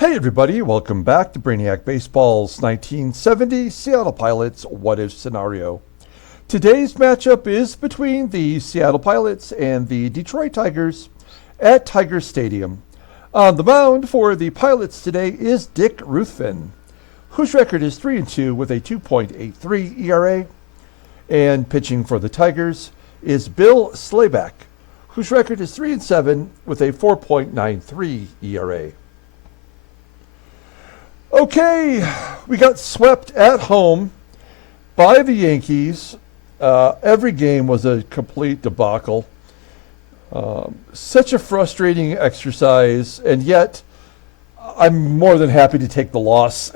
Hey everybody, welcome back to Brainiac Baseball's 1970 Seattle Pilots What If Scenario. Today's matchup is between the Seattle Pilots and the Detroit Tigers at Tiger Stadium. On the mound for the Pilots today is Dick Ruthven, whose record is 3-2 with a 2.83 ERA. And pitching for the Tigers is Bill Slayback, whose record is 3-7 with a 4.93 ERA. Okay, we got swept at home by the Yankees. Every game was a complete debacle. Such a frustrating exercise, and yet I'm more than happy to take the loss.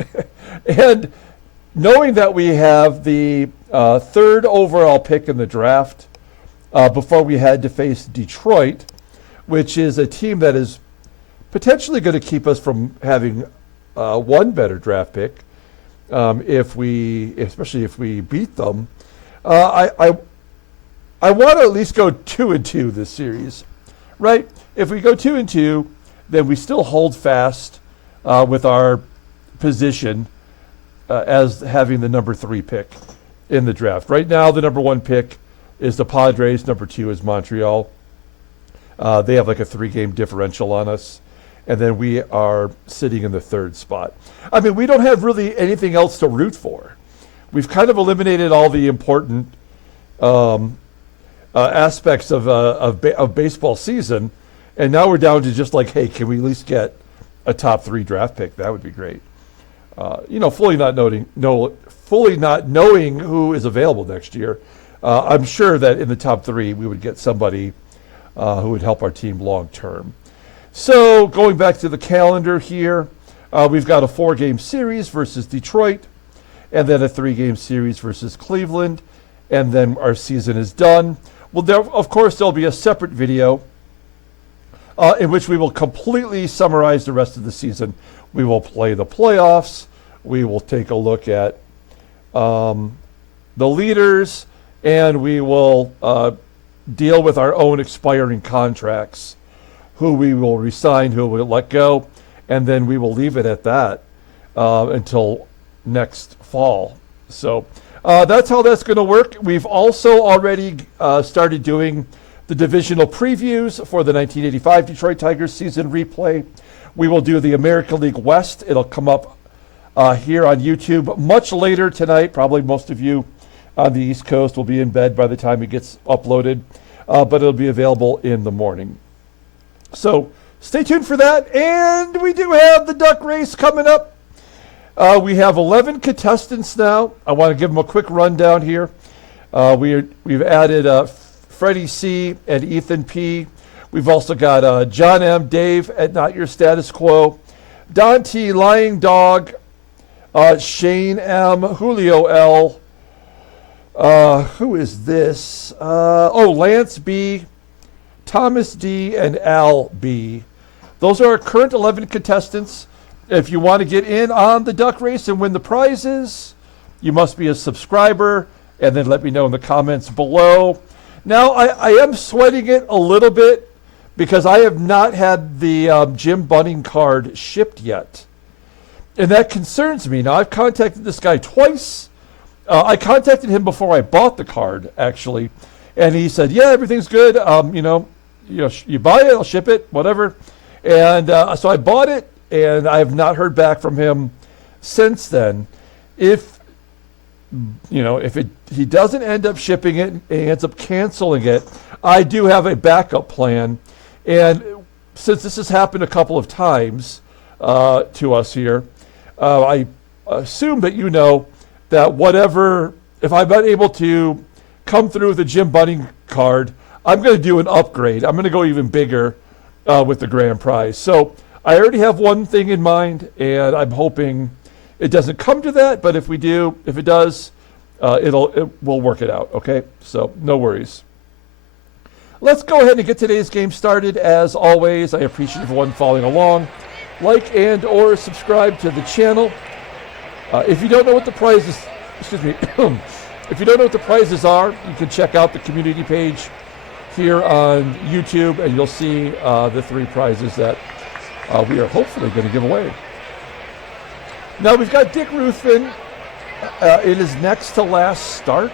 And knowing that we have the third overall pick in the draft before we had to face Detroit, which is a team that is potentially going to keep us from having one better draft pick, especially if we beat them. I want to at least go 2-2 this series, right? If we go 2-2, then we still hold fast with our position as having the number 3 pick in the draft. Right now, the number 1 pick is the Padres. Number 2 is Montreal. They have like a 3-game differential on us. And then we are sitting in the 3rd spot. I mean, we don't have really anything else to root for. We've kind of eliminated all the important aspects of baseball season, and now we're down to just like, hey, can we at least get a top 3 draft pick? That would be great. Fully not knowing who is available next year. I'm sure that in the top 3 we would get somebody who would help our team long term. So going back to the calendar here, we've got a 4-game series versus Detroit, and then a 3-game series versus Cleveland, and then our season is done. Well, there'll be a separate video in which we will completely summarize the rest of the season. We will play the playoffs. We will take a look at the leaders, and we will deal with our own expiring contracts, who we will resign, who we'll let go, and then we will leave it at that until next fall. So that's how that's going to work. We've also already started doing the divisional previews for the 1985 Detroit Tigers season replay. We will do the American League West. It'll come up here on YouTube much later tonight. Probably most of you on the East Coast will be in bed by the time it gets uploaded, but it'll be available in the morning. So stay tuned for that. And we do have the duck race coming up. We have 11 contestants now. I want to give them a quick rundown here. We've added Freddie C. and Ethan P. We've also got John M., Dave at Not Your Status Quo, Don T., Lying Dog, Shane M., Julio L. Who is this? Lance B., Thomas D., and Al B. Those are our current 11 contestants. If you want to get in on the duck race and win the prizes, you must be a subscriber, and then let me know in the comments below. Now, I am sweating it a little bit because I have not had the Jim Bunning card shipped yet. And that concerns me. Now, I've contacted this guy twice. I contacted him before I bought the card, actually. And he said, yeah, everything's good. You buy it, I'll ship it, whatever. And so I bought it, and I have not heard back from him since then. If he doesn't end up shipping it and he ends up canceling it, I do have a backup plan. And since this has happened a couple of times to us here, I assume that you know that if I'm not able to come through with a Jim Bunning card, I'm going to do an upgrade. I'm going to go even bigger with the grand prize. So I already have one thing in mind, and I'm hoping it doesn't come to that. But if it does, we'll work it out. Okay, so no worries. Let's go ahead and get today's game started. As always, I appreciate everyone following along. Like and or subscribe to the channel. If you don't know what the prizes, if you don't know what the prizes are, you can check out the community page here on YouTube, and you'll see the 3 prizes that we are hopefully going to give away. Now we've got Dick Ruthven in his next to last start,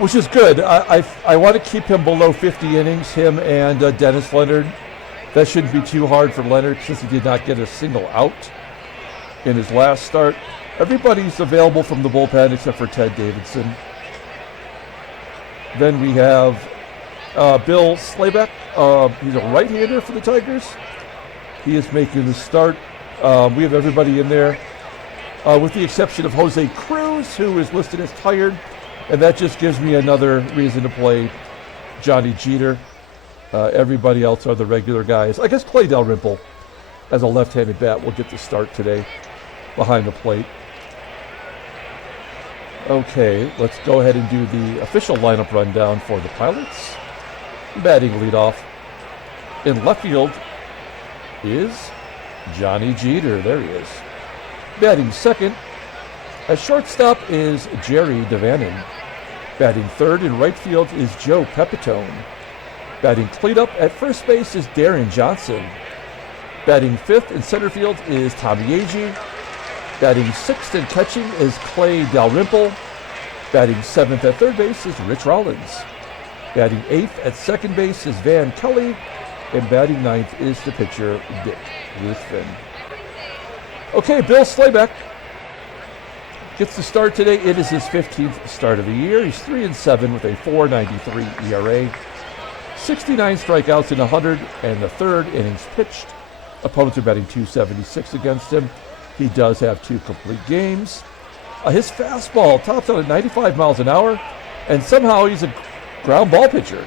which is good. I want to keep him below 50 innings, him and Dennis Leonard. That shouldn't be too hard for Leonard since he did not get a single out in his last start. Everybody's available from the bullpen except for Ted Davidson. Then we have Bill Slayback. He's a right-hander for the Tigers. He is making the start. We have everybody in there, with the exception of Jose Cruz, who is listed as tired, and that just gives me another reason to play Johnny Jeter. Everybody else are the regular guys. I guess Clay Dalrymple, as a left-handed bat, will get the start today behind the plate. Okay, let's go ahead and do the official lineup rundown for the Pilots. Batting leadoff in left field is Johnny Jeter. There he is. Batting second at shortstop is Jerry DaVANON. Batting third in right field is Joe Pepitone. Batting cleanup at first base is Deron Johnson. Batting fifth in center field is Tommie AGEE. Batting sixth and catching is Clay Dalrymple. Batting seventh at third base is Rich Rollins. Batting eighth at second base is Van Kelly. And batting ninth is the pitcher, Dick Ruthven. Okay, Bill Slayback gets the start today. It is his 15th start of the year. He's 3-7 with a 4.93 ERA. 69 strikeouts in 103rd innings pitched. Opponents are batting .276 against him. He does have 2 complete games. His fastball tops out at 95 miles an hour, and somehow he's a ground ball pitcher.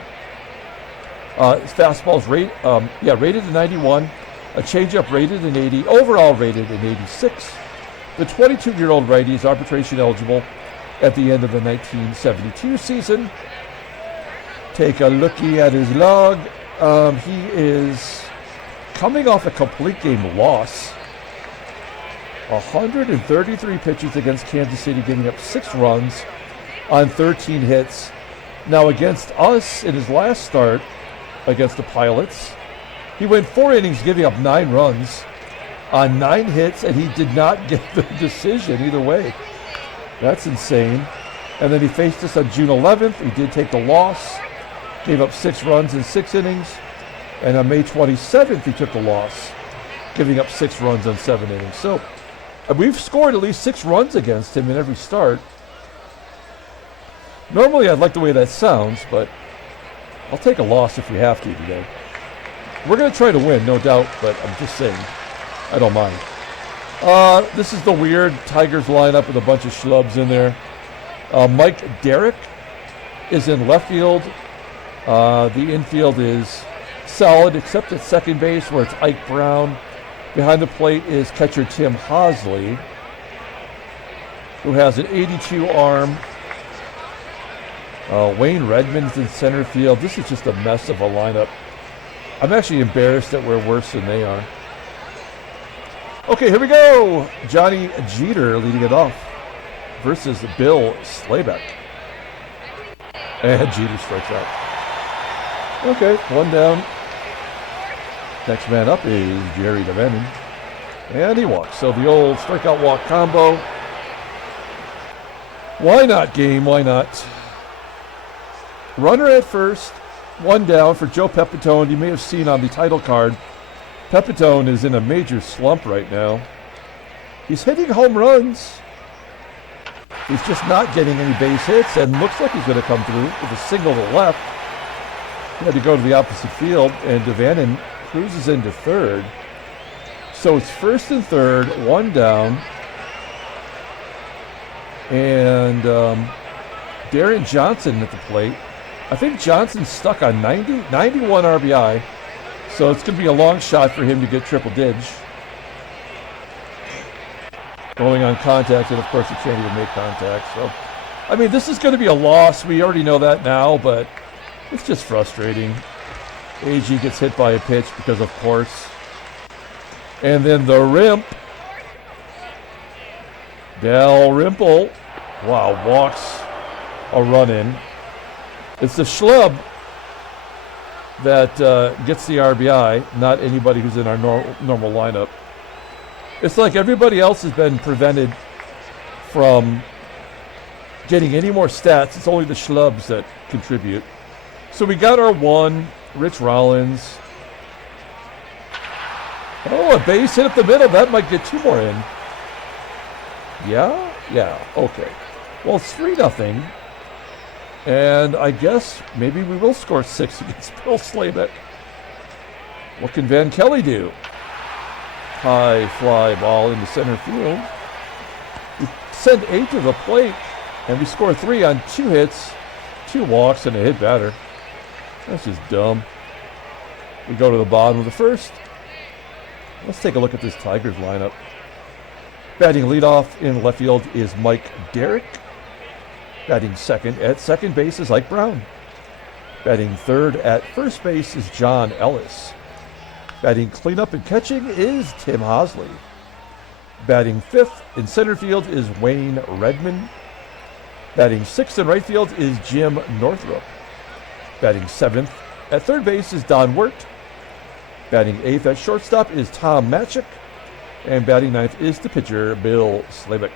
His fastball's rated in 91, a changeup rated in 80, overall rated in 86. The 22-year-old righty is arbitration eligible at the end of the 1972 season. Take a lookie at his log. He is coming off a complete game loss. 133 pitches against Kansas City, giving up 6 runs on 13 hits. Now against us in his last start against the Pilots, he went 4 innings, giving up 9 runs on 9 hits, and he did not get the decision either way. That's insane. And then he faced us on June 11th. He did take the loss, gave up 6 runs in 6 innings. And on May 27th, he took the loss, giving up 6 runs on 7 innings. So we've scored at least 6 runs against him in every start. Normally, I'd like the way that sounds, but I'll take a loss if we have to today. We're going to try to win, no doubt, but I'm just saying, I don't mind. This is the weird Tigers lineup with a bunch of schlubs in there. Mike DERRICK is in left field. The infield is solid, except at second base, where it's Ike Brown. Behind the plate is catcher Tim HOSLEY, who has an 82 arm. Wayne Redmond's in center field. This is just a mess of a lineup. I'm actually embarrassed that we're worse than they are. Okay, here we go. Johnny Jeter leading it off versus Bill Slayback. And Jeter strikes out. Okay, 1 down. Next man up is Jerry DaVANON. And he walks. So the old strikeout walk combo. Why not, game? Why not? Runner at first. 1 down for Joe Pepitone. You may have seen on the title card, Pepitone is in a major slump right now. He's hitting home runs. He's just not getting any base hits, and looks like he's going to come through with a single to left. He had to go to the opposite field, and DaVANON cruises into third. So it's first and third, 1 down. And Deron Johnson at the plate. I think Johnson's stuck on 91 RBI. So it's going to be a long shot for him to get triple dig. Going on contact, and of course he can't even make contact. So, I mean, this is going to be a loss. We already know that now, but it's just frustrating. AGEE gets hit by a pitch because, of course. And then the Rimp. Dalrymple. Wow, walks a run in. It's the schlub that gets the RBI, not anybody who's in our normal lineup. It's like everybody else has been prevented from getting any more stats. It's only the schlubs that contribute. So we got our one, Rich Rollins. Oh, a base hit up the middle. That might get 2 more in. Yeah? Yeah, okay. Well, it's 3-0. And I guess maybe we will score 6 against Bill Slayback. What can Van Kelly do? High fly ball into center field. We send 8 to the plate, and we score 3 on 2 hits, 2 walks, and a hit batter. That's just dumb. We go to the bottom of the first. Let's take a look at this Tigers lineup. Batting leadoff in left field is Mike DERRICK. Batting second at second base is Ike Brown. Batting third at first base is John Ellis. Batting cleanup and catching is Tim HOSLEY. Batting fifth in center field is Wayne REDMOND. Batting sixth in right field is Jim NORTHRUP. Batting seventh at third base is Don WERT. Batting eighth at shortstop is Tom MATCHIK. And batting ninth is the pitcher, Bill Slayback.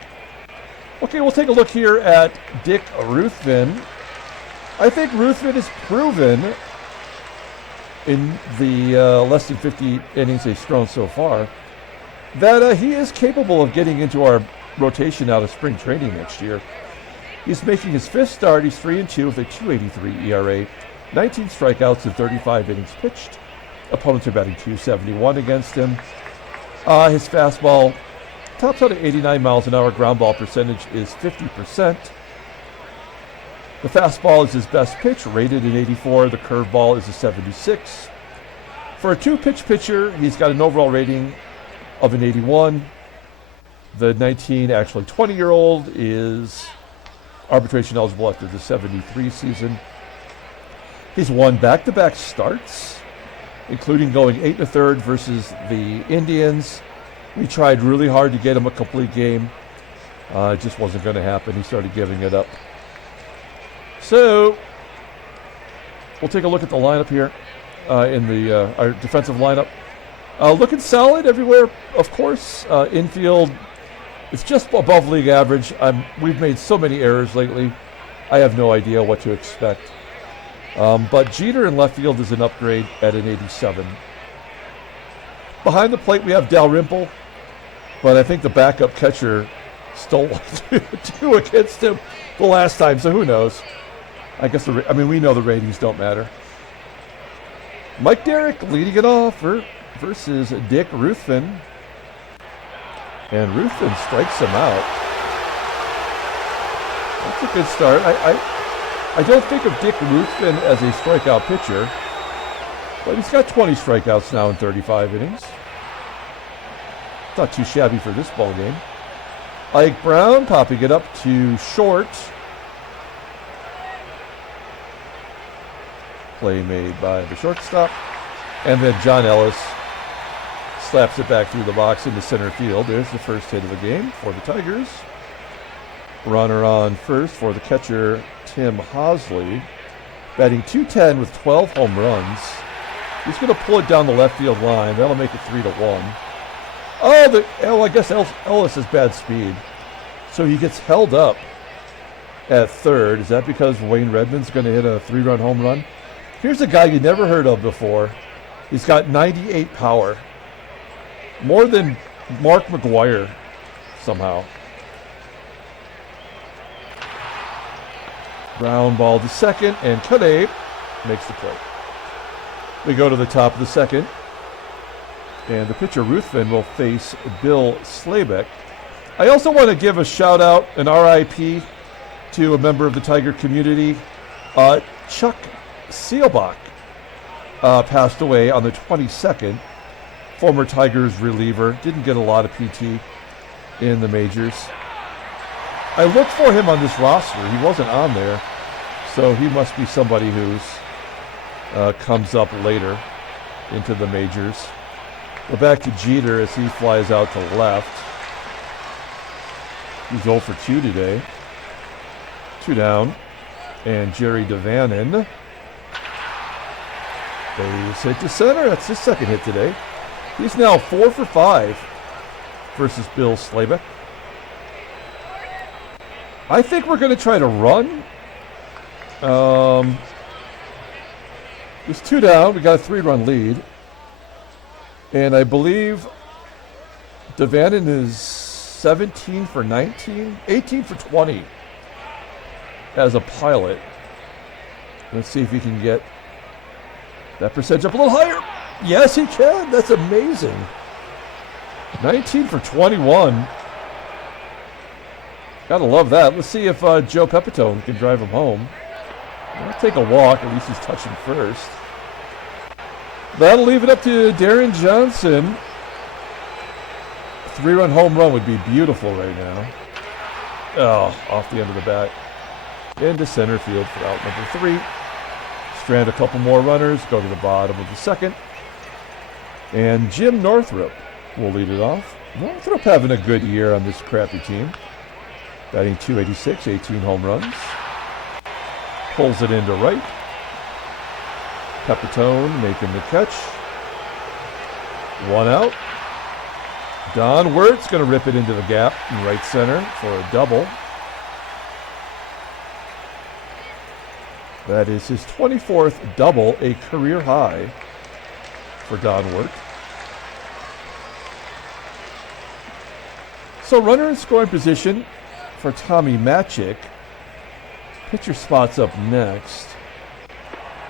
Okay, we'll take a look here at Dick Ruthven. I think Ruthven is proven in the less than 50 innings they've thrown so far that he is capable of getting into our rotation out of spring training next year. He's making his 5th start. He's 3-2 with a 2.83 ERA, 19 strikeouts and 35 innings pitched. Opponents are batting .271 against him. His fastball tops out at 89 miles an hour. Ground ball percentage is 50%. The fastball is his best pitch, rated an 84. The curveball is a 76. For a 2-pitch pitcher, he's got an overall rating of an 81. The 20-year-old is arbitration eligible after the 73 season. He's won back-to-back starts, including going 8 1/3 versus the Indians. We tried really hard to get him a complete game. It just wasn't going to happen. He started giving it up. So we'll take a look at the lineup here in the our defensive lineup. Looking solid everywhere, of course. Infield, it's just above league average. We've made so many errors lately. I have no idea what to expect. But Jeter in left field is an upgrade at an 87. Behind the plate, we have Dalrymple, but I think the backup catcher stole 2 against him the last time, so who knows? I guess, we know the ratings don't matter. Mike DERRICK leading it off versus Dick Ruthven. And Ruthven strikes him out. That's a good start. I don't think of Dick Ruthven as a strikeout pitcher, but he's got 20 strikeouts now in 35 innings. Not too shabby for this ball game. Ike Brown popping it up to short. Play made by the shortstop. And then John Ellis slaps it back through the box into center field. There's the first hit of the game for the Tigers. Runner on first for the catcher, Tim HOSLEY. Batting .210 with 12 home runs. He's going to pull it down the left field line. That'll make it 3-1. I guess Ellis has bad speed. So he gets held up at third. Is that because Wayne REDMOND's going to hit a 3-run home run? Here's a guy you never heard of before. He's got 98 power. More than Mark McGwire somehow. Ground ball to second, and Kade makes the play. We go to the top of the second, and the pitcher Ruthven will face Bill Slayback. I also want to give a shout out, an RIP, to a member of the Tiger community. Chuck Seelbach passed away on the 22nd. Former Tigers reliever, didn't get a lot of PT in the majors. I looked for him on this roster. He wasn't on there, so he must be somebody who's comes up later into the majors. Go back to Jeter as he flies out to left. He's 0 for 2 today. 2 down. And Jerry DaVANON. Base hit to center. That's his second hit today. He's now 4 for 5. versus Bill Slayback. I think we're going to try to run. There's 2 down. We got a 3-run lead. And I believe DaVANON is 17 for 19, 18 for 20 as a pilot. Let's see if he can get that percentage up a little higher. Yes, he can. That's amazing. 19 for 21. Gotta love that. Let's see if Joe Pepitone can drive him home. I'll take a walk. At least he's touching first. That'll leave it up to Deron Johnson. 3-run home run would be beautiful right now. Oh, off the end of the bat. Into center field for out number 3. Strand a couple more runners. Go to the bottom of the second. And Jim Northrup will lead it off. Northrup having a good year on this crappy team. Batting .286, 18 home runs. Pulls it into right. Pepitone making the catch. 1 out. Don Wert's going to rip it into the gap in right center for a double. That is his 24th double, a career high for Don Wert. So runner in scoring position for Tommie MATCHICK. Pitcher spot's up next.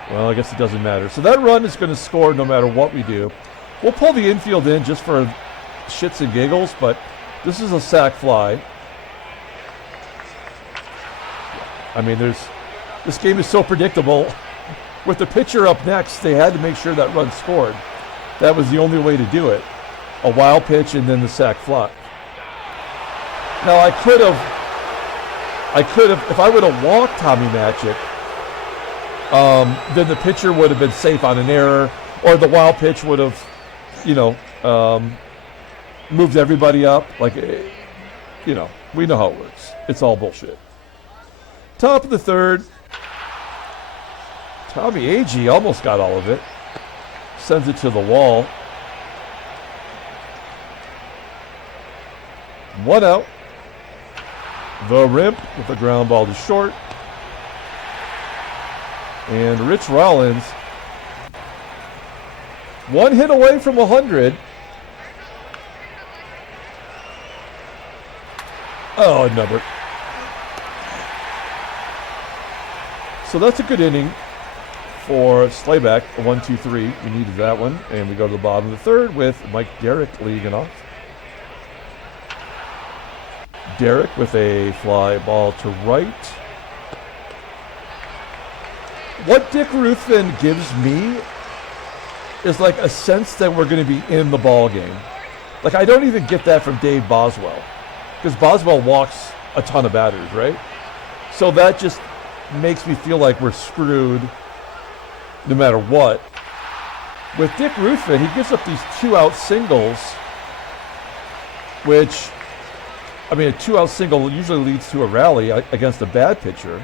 Well, I guess it doesn't matter. So that run is going to score no matter what we do. We'll pull the infield in just for shits and giggles, but this is a sac fly. I mean, this game is so predictable. With the pitcher up next, they had to make sure that run scored. That was the only way to do it. A wild pitch and then the sac fly. Now I could have, if I would have walked Tommie MATCHICK, then the pitcher would have been safe on an error, or the wild pitch would have, moved everybody up. Like, we know how it works. It's all bullshit. Top of the third. Tommie AGEE almost got all of it. Sends it to the wall. 1 out. The Rimp with a ground ball to short. And Rich Rollins, 1 hit away from 100. Oh, another. So that's a good inning for Slayback. 1, 2, 3. We needed that one. And we go to the bottom of the third with Mike DERRICK leading off. DERRICK with a fly ball to right. What Dick Ruthven gives me is like a sense that we're going to be in the ball game. Like, I don't even get that from Dave Boswell, because Boswell walks a ton of batters, right? So that just makes me feel like we're screwed no matter what. With Dick Ruthven, he gives up these 2-out singles, which, I mean, a 2-out single usually leads to a rally against a bad pitcher.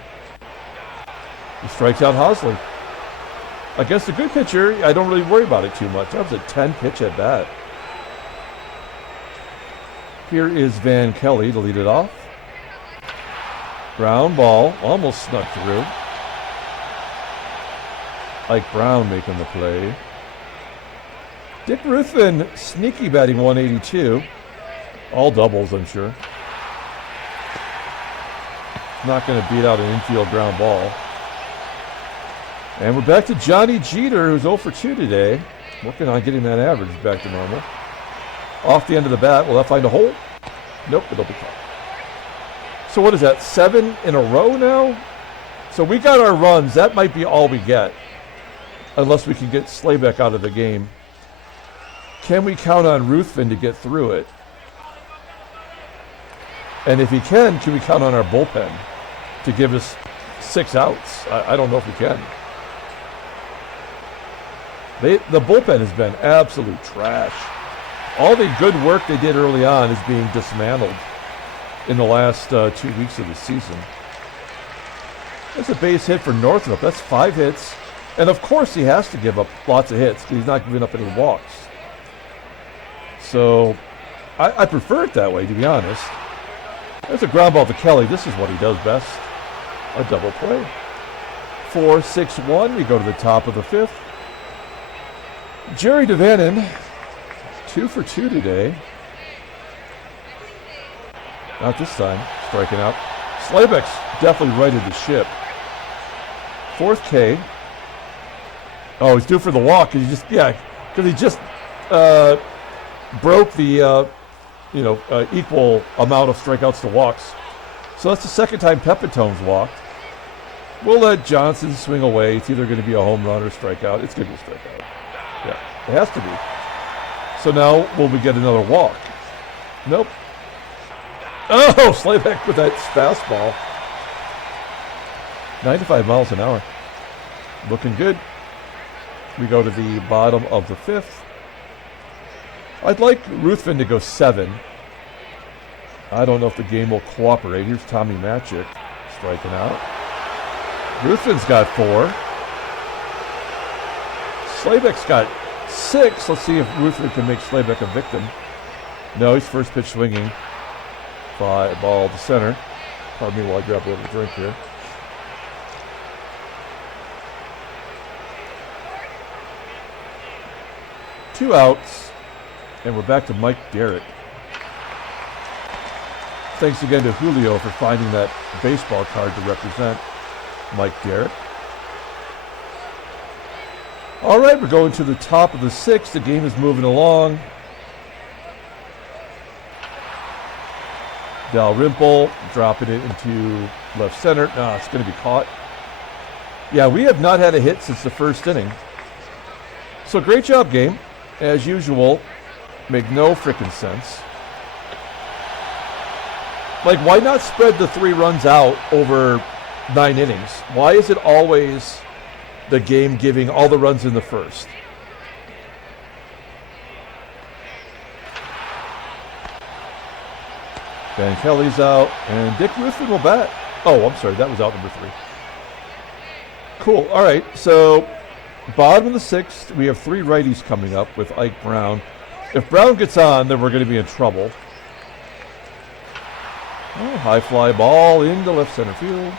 He strikes out HOSLEY. Against a good pitcher, I don't really worry about it too much. That was a 10-pitch at bat. Here is Van Kelly to lead it off. Ground ball, almost snuck through. Ike Brown making the play. Dick Ruthven, sneaky batting 182. All doubles, I'm sure. Not going to beat out an infield ground ball. And we're back to Johnny Jeter, who's 0 for 2 today. Working on getting that average back to normal. Off the end of the bat. Will that find a hole? Nope, it'll be caught. So what is that, 7 in a row now? So we got our runs. That might be all we get, unless we can get Slayback out of the game. Can we count on Ruthven to get through it? And if he can we count on our bullpen to give us 6 outs? I don't know if we can. The bullpen has been absolute trash. All the good work they did early on is being dismantled in the last 2 weeks of the season. That's a base hit for Northrup. That's 5 hits. And of course he has to give up lots of hits because he's not giving up any walks. So I prefer it that way, to be honest. There's a ground ball to Kelly. This is what he does best. A double play. 4-6-1. We go to the top of the fifth. Jerry DaVANON, 2 for 2 today. Not this time. Striking out. Slayback's definitely righted the ship. Fourth K. Oh, he's due for the walk. He just, because he just broke the, equal amount of strikeouts to walks. So that's the second time Pepitone's walked. We'll let Johnson swing away. It's either going to be a home run or strikeout. It's going to be a strikeout. Yeah, it has to be. So now will we get another walk? Nope. Oh, Slayback with that fastball. 95 miles an hour. Looking good. We go to the bottom of the fifth. I'd like Ruthven to go 7. I don't know if the game will cooperate. Here's Tommie MATCHICK striking out. Ruthven's got 4. Slayback's got 6. Let's see if Ruthven can make Slayback a victim. No, he's first pitch swinging. Fly ball to center. Pardon me while I grab a little drink here. Two outs, and we're back to Mike DERRICK. Thanks again to Julio for finding that baseball card to represent Mike DERRICK. All right, we're going to the top of the 6th. The game is moving along. DALRYMPLE dropping it into left center. No, it's going to be caught. Yeah, we have not had a hit since the first inning. So great job, game. As usual, make no freaking sense. Like, why not spread the 3 runs out over 9 innings? Why is it always the game giving all the runs in the first? Dan Kelly's out, and Dick Ruthven will bat. Oh, I'm sorry, that was out number 3. Cool, all right, so bottom of the 6th, we have 3 righties coming up with Ike Brown. If Brown gets on, then we're going to be in trouble. Oh, high fly ball into left center field.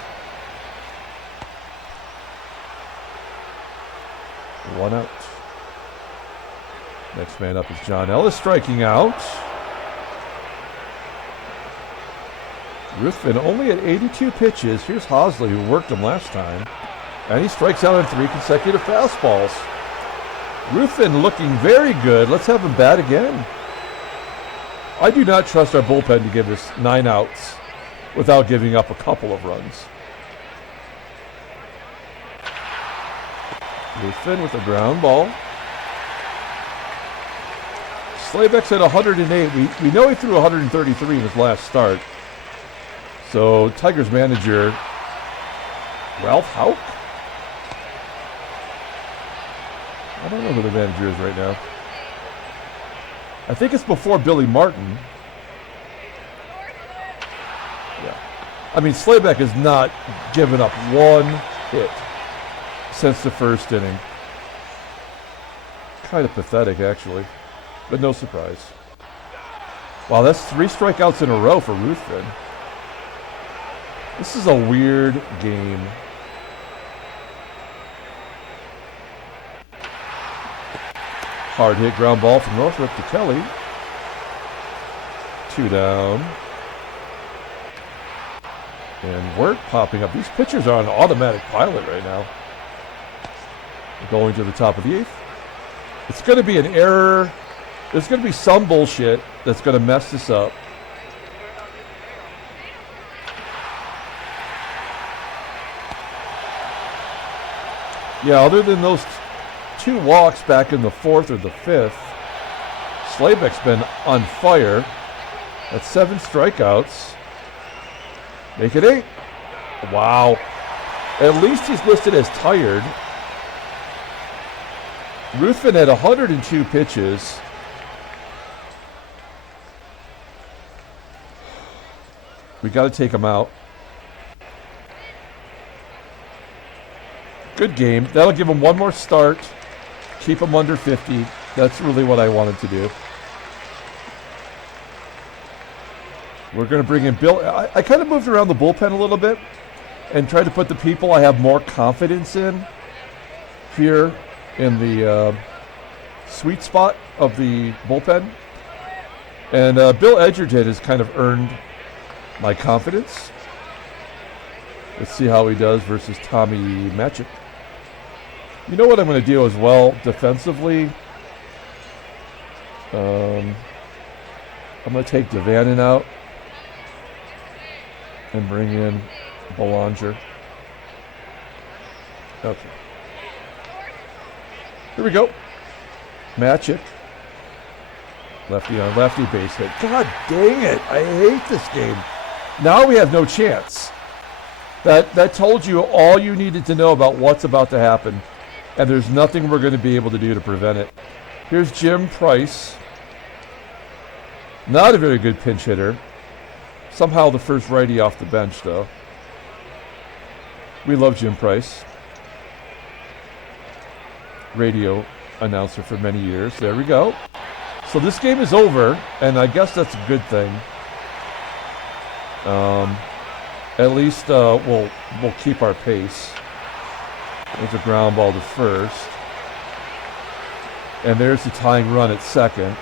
1 out. Next man up is John Ellis striking out. Ruthven only at 82 pitches. Here's HOSLEY, who worked him last time. And he strikes out on 3 consecutive fastballs. Ruthven looking very good. Let's have him bat again. I do not trust our bullpen to give us 9 outs without giving up a couple of runs. Ruthven with a ground ball. Slayback's at 108. We know he threw 133 in his last start. So Tigers manager Ralph Houck? I don't know who the manager is right now. I think it's before Billy Martin. Yeah. I mean, Slayback has not given up 1 hit since the first inning. Kind of pathetic, actually. But no surprise. Wow, that's 3 strikeouts in a row for Ruthven. This is a weird game. Hard hit ground ball from NORTHRUP to Kelly. 2 down. And WERT popping up. These pitchers are on automatic pilot right now. Going to the top of the 8th. It's going to be an error. There's going to be some bullshit that's going to mess this up. Yeah, other than those 2 walks back in the 4th or the 5th, Slayback's been on fire. That's 7 strikeouts. Make it 8. Wow. At least he's listed as tired. Ruthven had 102 pitches. We got to take him out. Good game. That'll give him 1 more start. Keep him under 50. That's really what I wanted to do. We're going to bring in Bill. I kind of moved around the bullpen a little bit and tried to put the people I have more confidence in here in the sweet spot of the bullpen. And Bill Edgerton has kind of earned my confidence. Let's see how he does versus Tommie MATCHICK. You know what I'm going to do as well defensively? I'm going to take DaVANON out and bring in Belanger. Okay. Here we go. MATCHICK. Lefty on lefty, base hit. God dang it. I hate this game. Now we have no chance. That told you all you needed to know about what's about to happen. And there's nothing we're going to be able to do to prevent it. Here's Jim Price. Not a very good pinch hitter. Somehow the first righty off the bench, though. We love Jim Price. Radio announcer for many years. There we go. So this game is over, and I guess that's a good thing. At least we'll keep our pace. There's a ground ball to first. And there's the tying run at second.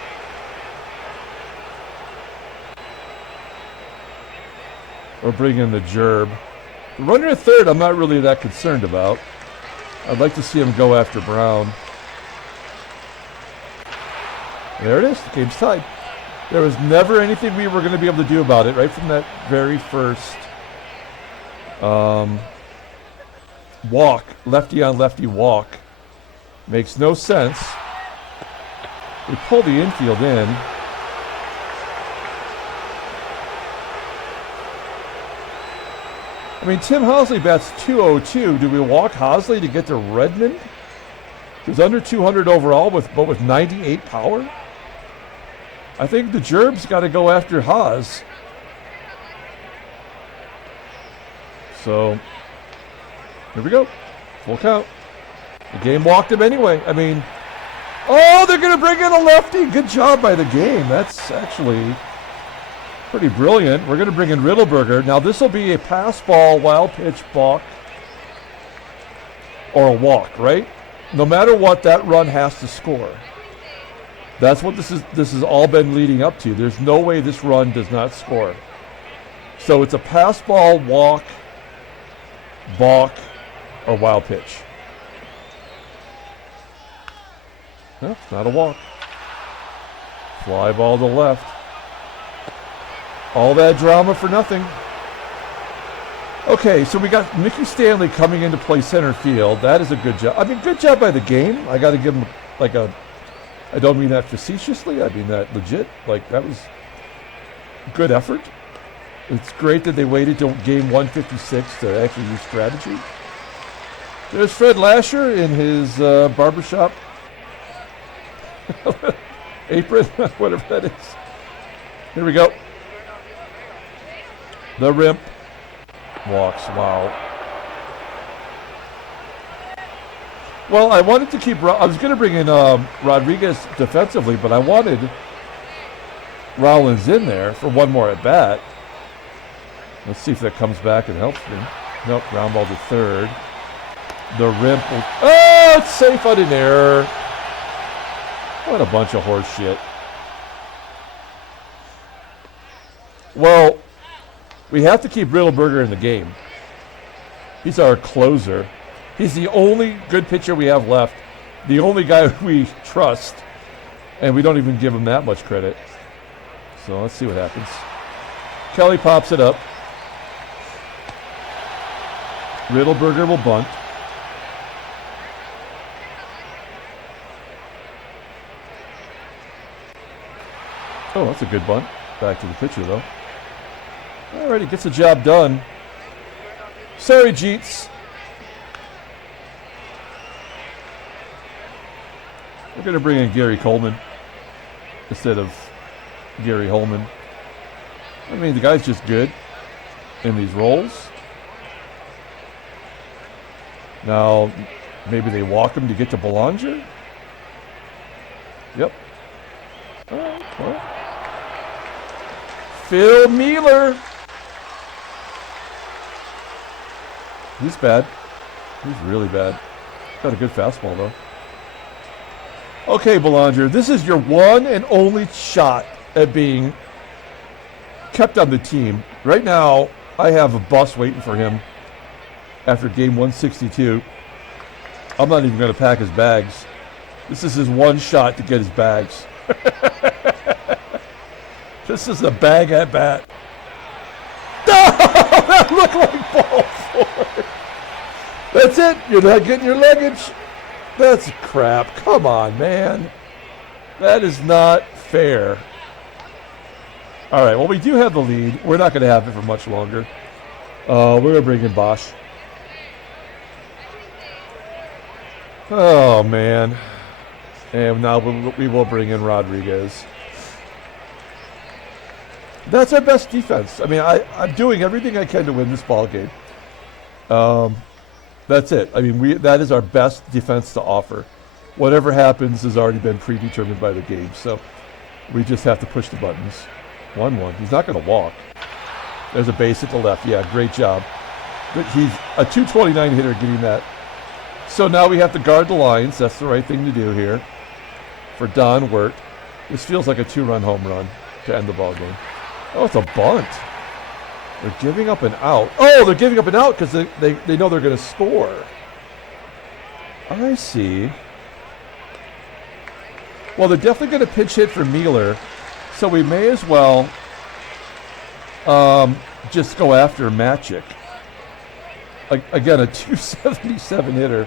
We'll bring in the Gerb. The runner at third, I'm not really that concerned about. I'd like to see him go after Brown. There it is. The game's tied. There was never anything we were going to be able to do about it right from that very first walk. Lefty on lefty walk. Makes no sense. We pull the infield in. I mean, Tim Hosley bats .202. Do we walk Hosley to get to Redmond? He's under 200 overall, but with 98 power. I think the Gerb's got to go after Haas. So, here we go. Full count. The game walked him anyway. I mean, oh, they're going to bring in a lefty. Good job by the game. That's actually pretty brilliant. We're going to bring in Riddleberger. Now, this will be a pass ball, wild pitch, balk, or a walk, right? No matter what, that run has to score. That's what this has all been leading up to. There's no way this run does not score. So it's a pass ball, walk, balk, or wild pitch. No, it's not a walk. Fly ball to left. All that drama for nothing. Okay, so we got Mickey Stanley coming into play center field. That is a good job. I mean, good job by the game. I got to give him like a, I don't mean that facetiously. I mean that legit. Like, that was good effort. It's great that they waited till game 156 to actually use strategy. There's Fred Lasher in his barbershop apron, whatever that is. Here we go. The Rimp walks. Wow. Well, I wanted to keep. I was going to bring in Rodriguez defensively, but I wanted Rollins in there for one more at bat. Let's see if that comes back and helps me. Nope. Ground ball to third. The Rimp. Oh, it's safe on an error. What a bunch of horse shit. Well, we have to keep Riddleberger in the game. He's our closer. He's the only good pitcher we have left. The only guy we trust. And we don't even give him that much credit. So let's see what happens. Kelly pops it up. Riddleberger will bunt. Oh, that's a good bunt. Back to the pitcher, though. All right, he gets the job done. Sorry, Jeets. We're going to bring in Gary Coleman instead of Gary Holman. I mean, the guy's just good in these roles. Now, maybe they walk him to get to Belanger? Yep. All right, well. Phil Mueller. He's bad. He's really bad. Got a good fastball, though. Okay, Belanger, this is your one and only shot at being kept on the team. Right now, I have a bus waiting for him after game 162. I'm not even going to pack his bags. This is his one shot to get his bags. This is a bag at bat. Oh, that looked like ball four. That's it. You're not getting your luggage. That's crap. Come on, man. That is not fair. All right, well, we do have the lead. We're not going to have it for much longer. We're going to bring in Bosch. Oh, man. And now we will bring in Rodriguez. That's our best defense. I mean, I'm doing everything I can to win this ball game. That's it. I mean, that is our best defense to offer. Whatever happens has already been predetermined by the game. So we just have to push the buttons. 1-1. He's not going to walk. There's a base at the left. Yeah, great job. But he's a 229 hitter getting that. So now we have to guard the lines. That's the right thing to do here for Don WERT. This feels like a 2-run home run to end the ball game. Oh, it's a bunt. They're giving up an out. Oh, they're giving up an out because they know they're going to score. I see. Well, they're definitely going to pinch hit for Mueller, so we may as well just go after MATCHIK. Again, a 277 hitter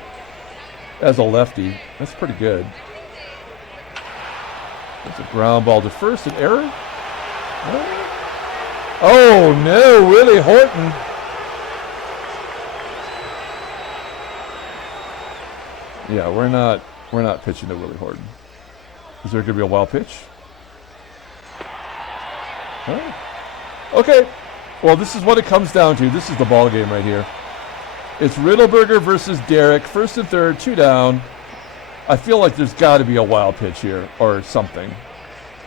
as a lefty. That's pretty good. That's a ground ball to first. An error? Oh no, Willie Horton. Yeah, we're not pitching to Willie Horton. Is there going to be a wild pitch? Oh. Okay. Well, this is what it comes down to. This is the ball game right here. It's Riddleberger versus DERRICK. First and third, 2 down. I feel like there's got to be a wild pitch here or something.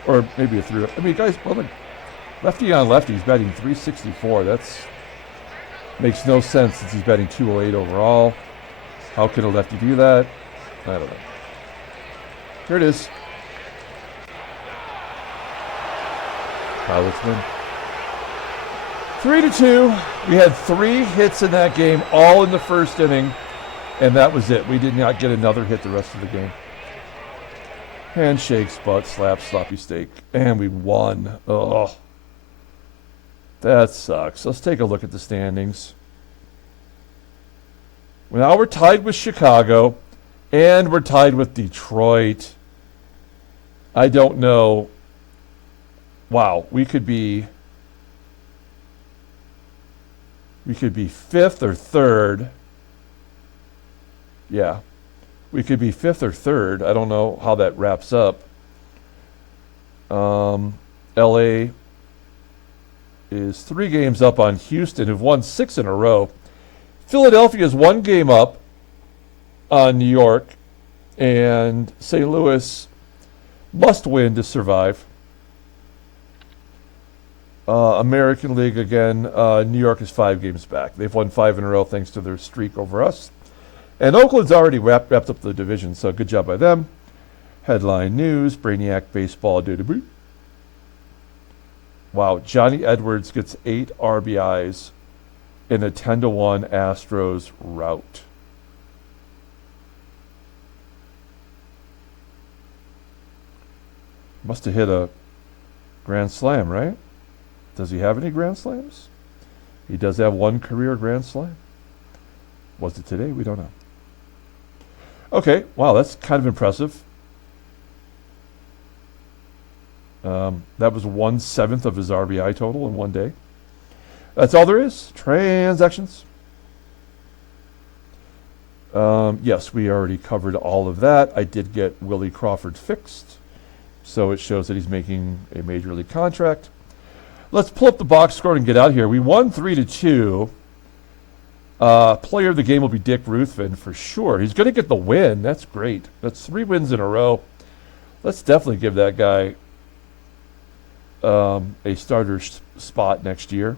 Or maybe a 3. I mean, guys, well, lefty on lefty, he's batting 364. That's makes no sense since he's batting 208 overall. How can a lefty do that? I don't know. Here it is. Pilots win. 3-2. We had 3 hits in that game, all in the first inning, and that was it. We did not get another hit the rest of the game. Handshakes, butt slaps, sloppy steak, and we won. Oh, that sucks. Let's take a look at the standings. Now we're tied with Chicago, and we're tied with Detroit. I don't know. Wow, we could be 5th or 3rd. Yeah, we could be 5th or 3rd. I don't know how that wraps up. LA is 3 games up on Houston, who've won 6 in a row. Philadelphia is 1 game up on New York, and St. Louis must win to survive. American League again. New York is 5 games back. They've won 5 in a row thanks to their streak over us. And Oakland's already wrapped up the division, so good job by them. Headline news: Brainiac baseball due to boot. Wow, Johnny Edwards gets 8 RBIs in a 10-1 Astros rout. Must have hit a grand slam, right? Does he have any grand slams? He does have 1 career grand slam. Was it today? We don't know. Okay, wow, that's kind of impressive. That was 1/7 of his RBI total in one day. That's all there is. Transactions. Yes, we already covered all of that. I did get Willie Crawford fixed, so it shows that he's making a major league contract. Let's pull up the box score and get out here. We won 3-2. Player of the game will be Dick Ruthven for sure. He's going to get the win. That's great. That's 3 wins in a row. Let's definitely give that guy a starter spot next year.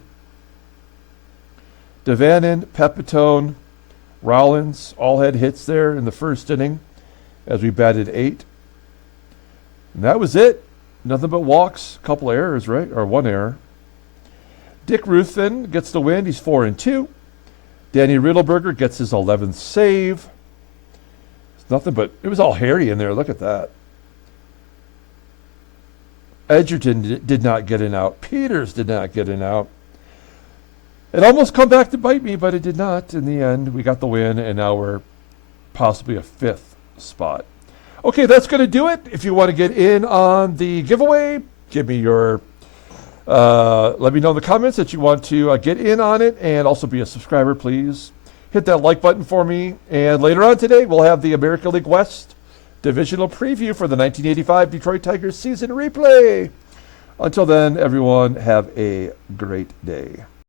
DaVANON, PEPITONE, ROLLINS all had hits there in the first inning as we batted 8. And that was it. Nothing but walks, a couple errors, right? Or one error. Dick Ruthven gets the win. He's 4-2. Danny Riddleberger gets his 11th save. It's nothing but, it was all hairy in there. Look at that. Edgerton did not get an out. Peters did not get an out. It almost come back to bite me, but it did not. In the end, we got the win, and now we're possibly a 5th spot. Okay, that's going to do it. If you want to get in on the giveaway, give me your, let me know in the comments that you want to get in on it, and also be a subscriber, please. Hit that like button for me. And later on today, we'll have the American League West divisional preview for the 1985 Detroit Tigers season replay. Until then, everyone, have a great day.